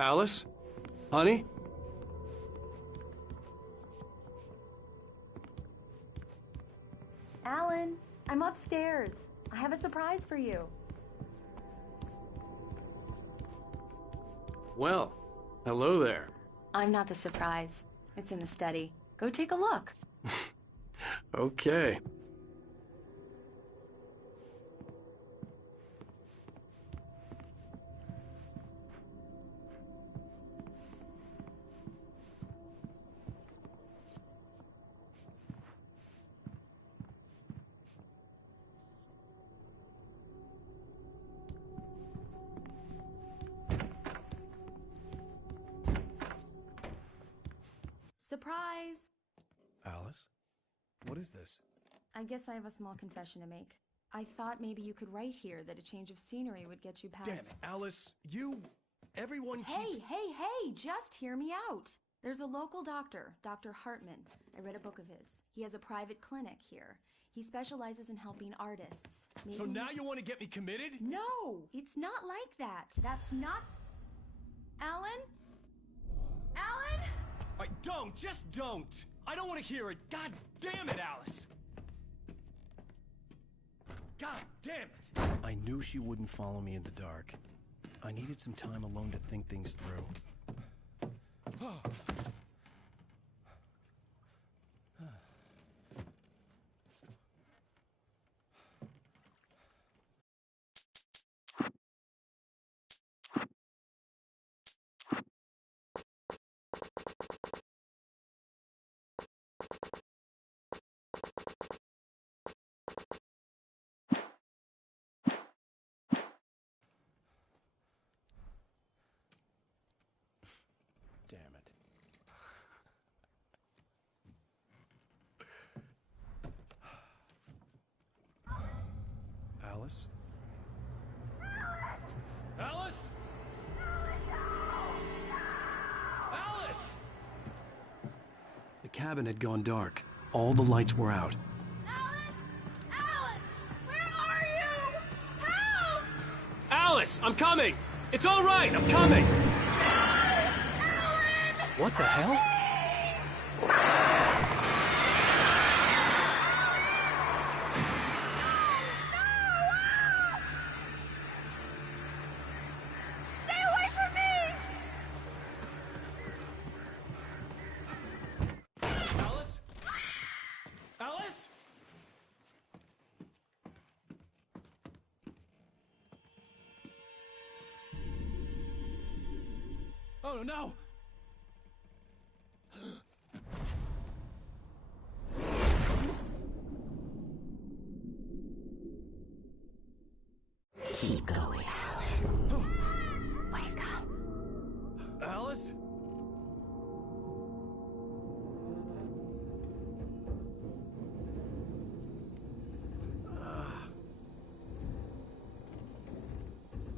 Alice? Honey? Alan, I'm upstairs. I have a surprise for you. Well, hello there. I'm not the surprise. It's in the study. Go take a look. Okay. Surprise! Alice? What is this? I guess I have a small confession to make. I thought maybe you could write here that a change of scenery would get you past... Damn it, Alice. Everyone Hey, just hear me out. There's a local doctor, Dr. Hartman. I read a book of his. He has a private clinic here. He specializes in helping artists. Maybe... So now you want to get me committed? No, it's not like that. That's not... Alan? Alan? Just don't! I don't want to hear it! God damn it, Alice! God damn it! I knew she wouldn't follow me in the dark. I needed some time alone to think things through. Damn it. Alice? Alice? Alice! The cabin had gone dark. All the lights were out. Alan! Alan! Where are you? Help! Alice, I'm coming! It's all right, I'm coming! Alan! What the hell? Stay away from me! Alice? Alice? Oh no! Keep going, Alan. Wake up. Alice?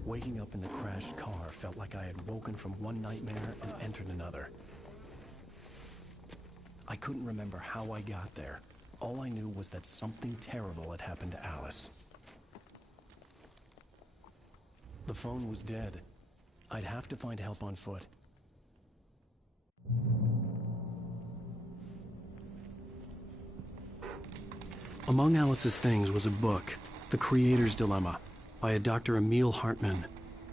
Waking up in the crashed car felt like I had woken from one nightmare and entered another. I couldn't remember how I got there. All I knew was that something terrible had happened to Alice. The phone was dead. I'd have to find help on foot. Among Alice's things was a book, The Creator's Dilemma, by a Dr. Emil Hartman.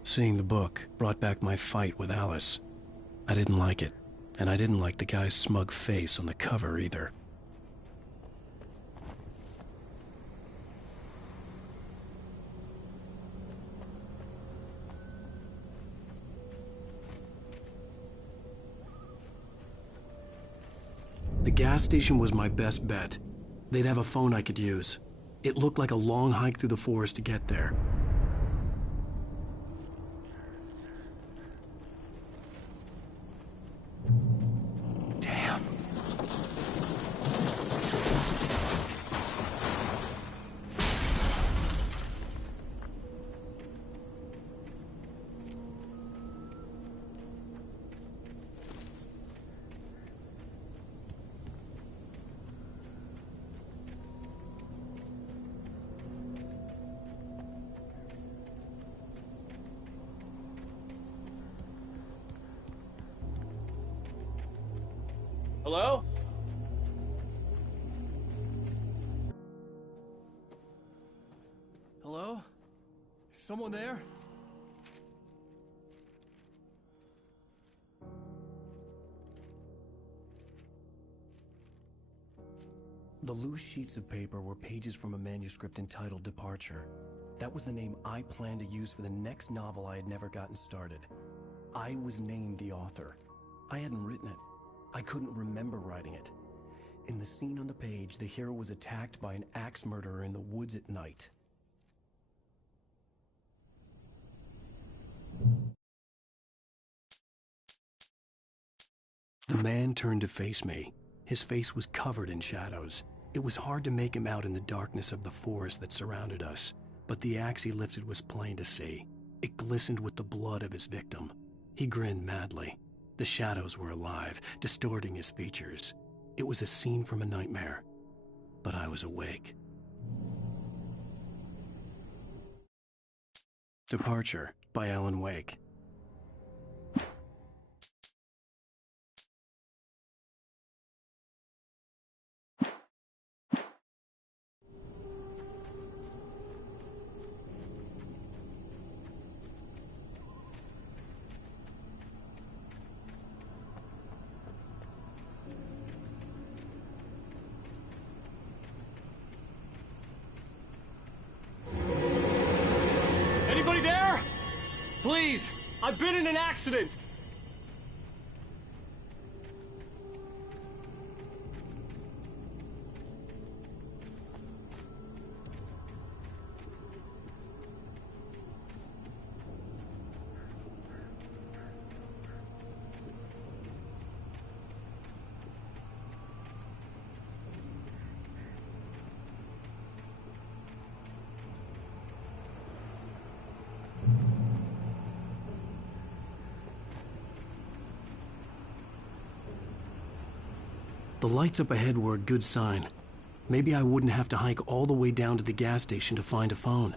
Seeing the book brought back my fight with Alice. I didn't like it, and I didn't like the guy's smug face on the cover either. The gas station was my best bet. They'd have a phone I could use. It looked like a long hike through the forest to get there. Damn. Hello? Hello? Is someone there? The loose sheets of paper were pages from a manuscript entitled Departure. That was the name I planned to use for the next novel I had never gotten started. I was named the author. I hadn't written it. I couldn't remember writing it. In the scene on the page, the hero was attacked by an axe murderer in the woods at night. The man turned to face me. His face was covered in shadows. It was hard to make him out in the darkness of the forest that surrounded us, but the axe he lifted was plain to see. It glistened with the blood of his victim. He grinned madly. The shadows were alive, distorting his features. It was a scene from a nightmare, but I was awake. Departure by Alan Wake. Anybody there? Please, I've been in an accident. The lights up ahead were a good sign. Maybe I wouldn't have to hike all the way down to the gas station to find a phone.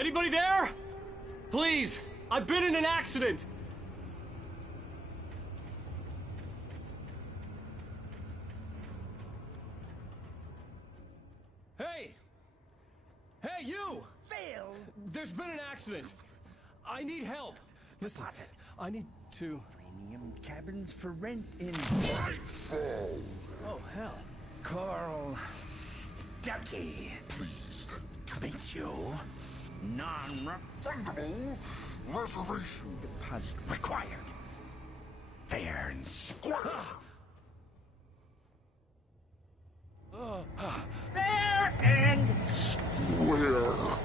Anybody there? Please, I've been in an accident. Hey! Hey, you! Phil! There's been an accident. I need help. Listen, What's it? I need to... Premium cabins for rent in Oh, hell. Carl Stuckey. Pleased To meet you. Non-refundable reservation deposit required. Fair and square. Fair and square.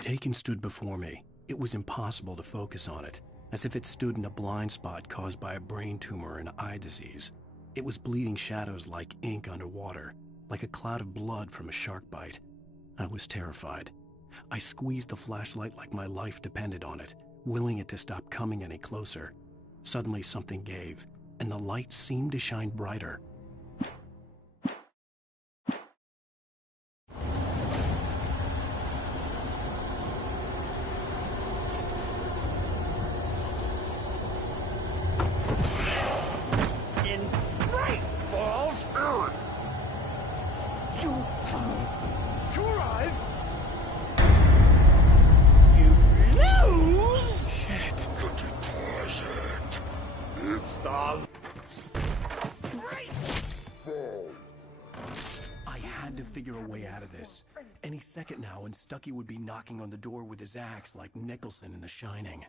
Taken stood before me. It was impossible to focus on it, as if it stood in a blind spot caused by a brain tumor and eye disease. It was bleeding shadows like ink underwater, like a cloud of blood from a shark bite. I was terrified. I squeezed the flashlight like my life depended on it, willing it to stop coming any closer. Suddenly something gave, and the light seemed to shine brighter. In Bright Falls, you to arrive. You lose. Shit. It's the Bright Fall. I had to figure a way out of this. Any second now, and Stucky would be knocking on the door with his axe like Nicholson in The Shining.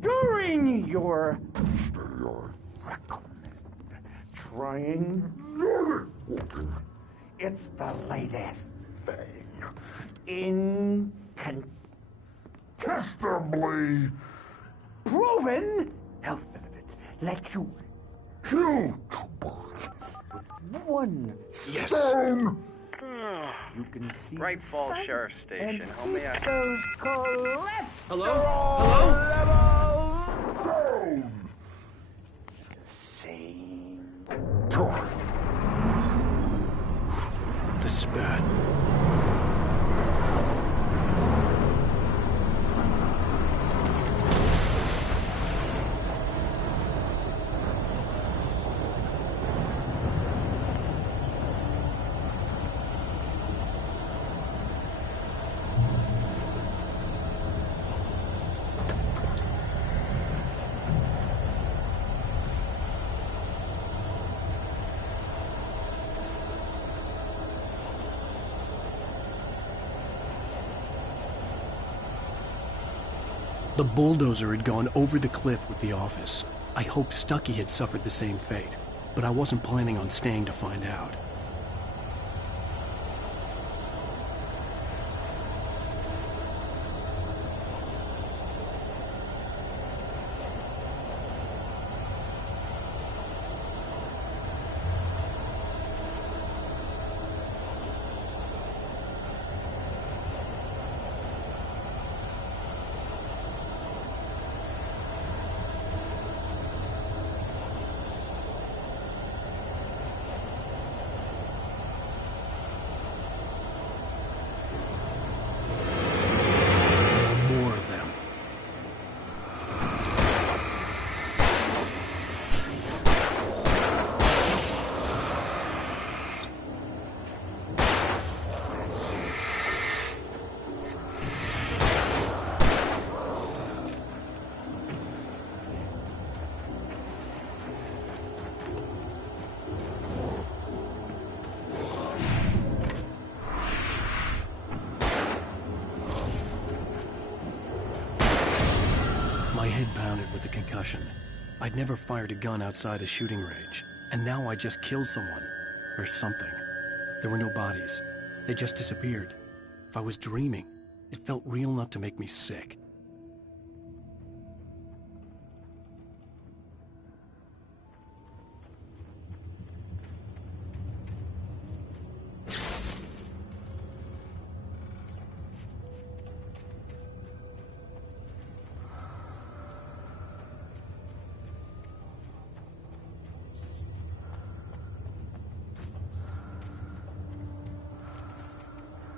During your trying, it's the latest thing. Testably Proven health benefits let you kill two birds with one Yes! stone. you can see Bright Falls sun Sheriff Station. and Homie, keep those cholesterol Hello? levels Down. the same. Time. The spat. The bulldozer had gone over the cliff with the office. I hoped Stucky had suffered the same fate, but I wasn't planning on staying to find out. There were more of them. My head pounded with the concussion. I'd never fired a gun outside a shooting range, and now I just killed someone. Or something. There were no bodies. They just disappeared. If I was dreaming, it felt real enough to make me sick.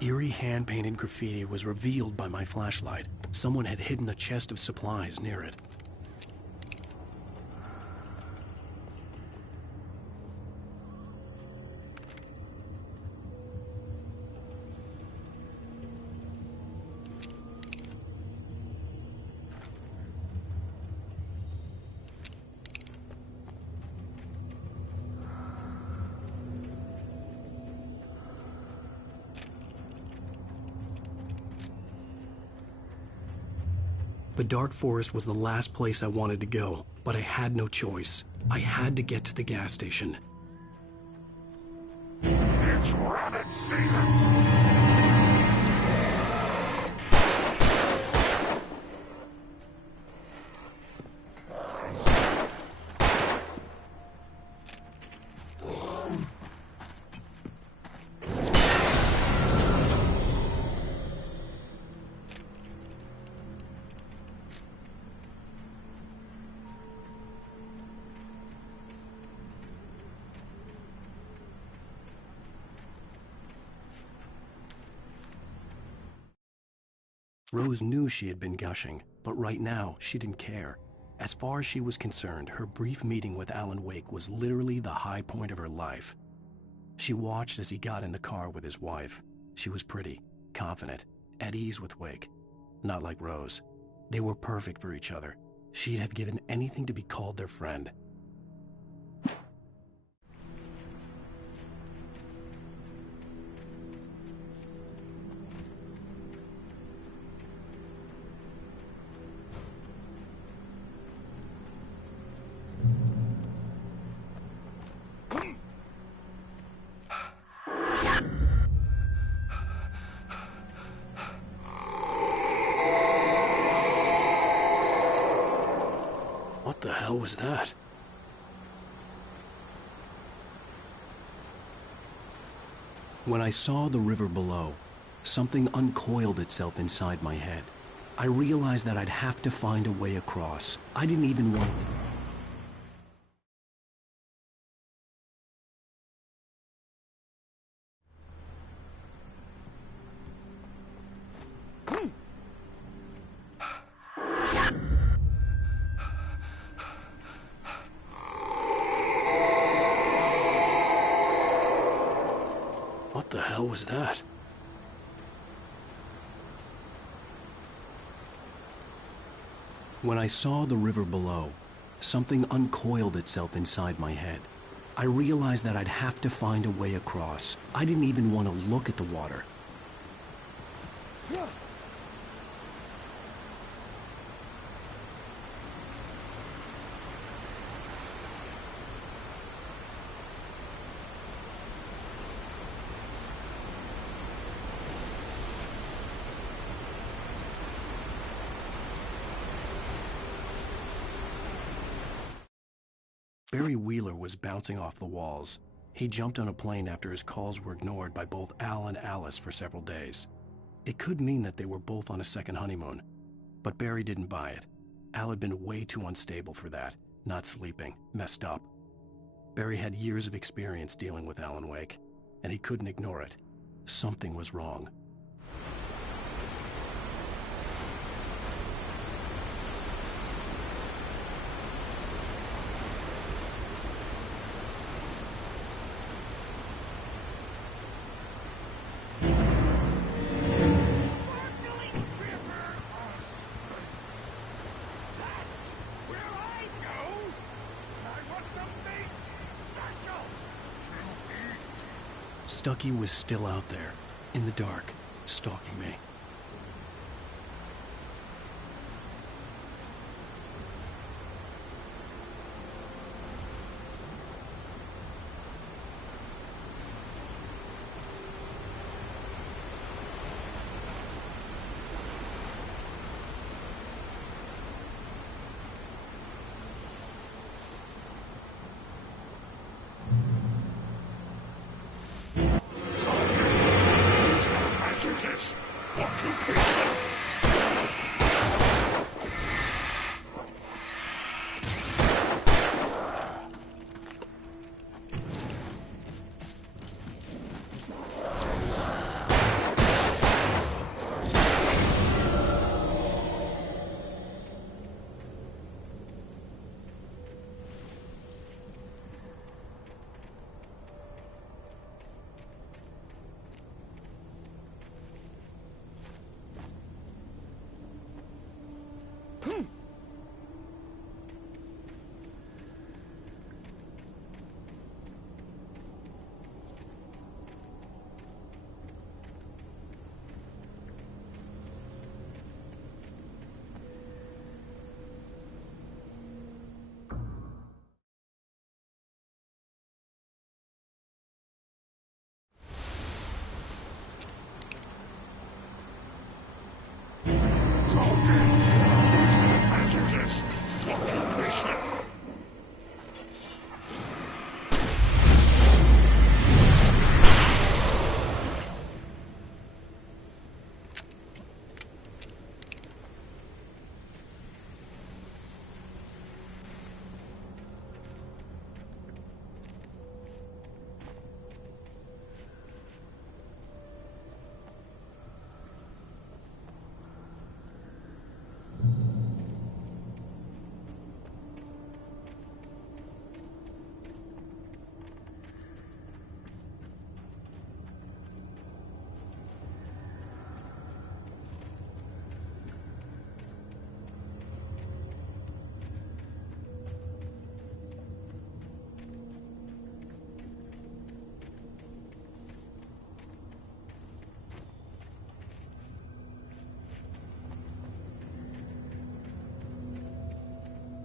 Eerie hand-painted graffiti was revealed by my flashlight. Someone had hidden a chest of supplies near it. The dark forest was the last place I wanted to go, but I had no choice. I had to get to the gas station. It's rabbit season! Rose knew she had been gushing, but right now, she didn't care. As far as she was concerned, her brief meeting with Alan Wake was literally the high point of her life. She watched as he got in the car with his wife. She was pretty, confident, at ease with Wake. Not like Rose. They were perfect for each other. She'd have given anything to be called their friend. What the hell was that? When I saw the river below, something uncoiled itself inside my head. I realized that I'd have to find a way across. I didn't even want to... What the hell was that? When I saw the river below, something uncoiled itself inside my head. I realized that I'd have to find a way across. I didn't even want to look at the water. Barry Wheeler was bouncing off the walls. He jumped on a plane after his calls were ignored by both Al and Alice for several days. It could mean that they were both on a second honeymoon. But Barry didn't buy it. Al had been way too unstable for that. Not sleeping, messed up. Barry had years of experience dealing with Alan Wake, and he couldn't ignore it. Something was wrong. Stucky was still out there, in the dark, stalking me. What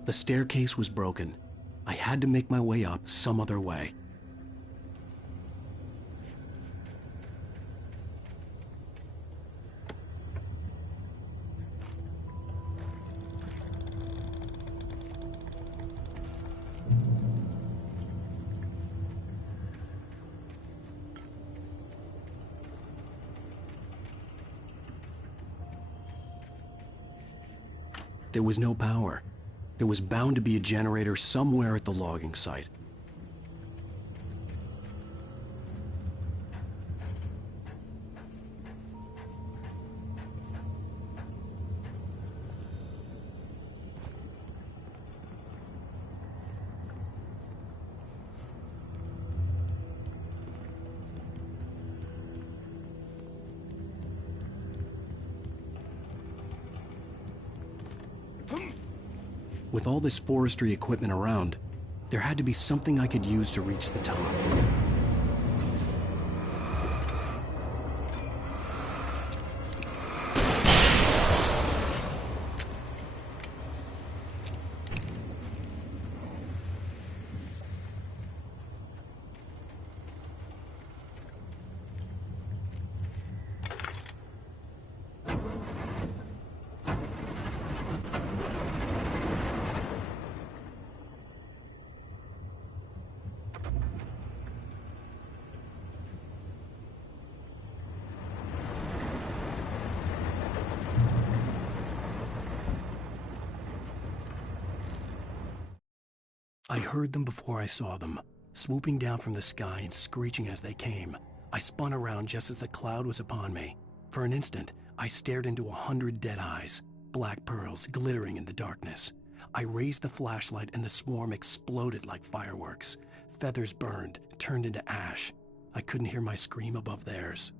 The staircase was broken. I had to make my way up some other way. There was no power. There was bound to be a generator somewhere at the logging site. With all this forestry equipment around, there had to be something I could use to reach the top. I heard them before I saw them, swooping down from the sky and screeching as they came. I spun around just as the cloud was upon me. For an instant, I stared into 100 dead eyes, black pearls glittering in the darkness. I raised the flashlight and the swarm exploded like fireworks. Feathers burned, turned into ash. I couldn't hear my scream above theirs.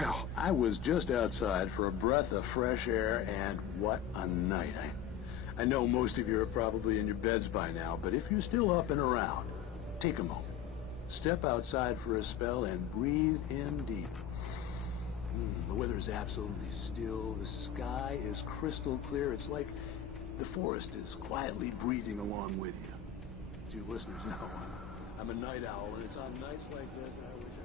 Well, I was just outside for a breath of fresh air, and what a night. I know most of you are probably in your beds by now, but if you're still up and around, take a moment. Step outside for a spell and breathe in deep. The weather is absolutely still. The sky is crystal clear. It's like the forest is quietly breathing along with you. As you listeners know, I'm a night owl, and it's on nights like this I wish I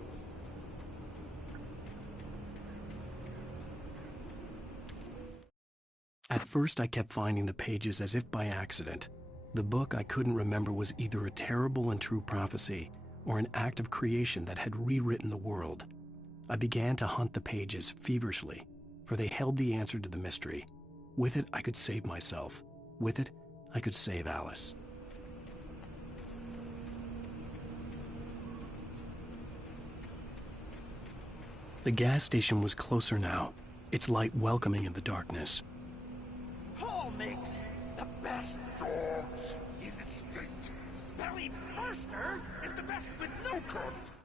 was. At first, I kept finding the pages as if by accident. The book I couldn't remember was either a terrible and true prophecy or an act of creation that had rewritten the world. I began to hunt the pages feverishly, for they held the answer to the mystery. With it, I could save myself. With it, I could save Alice. The gas station was closer now, its light welcoming in the darkness. Paul makes the best dogs in the state. Belly Burster is the best with no cunt.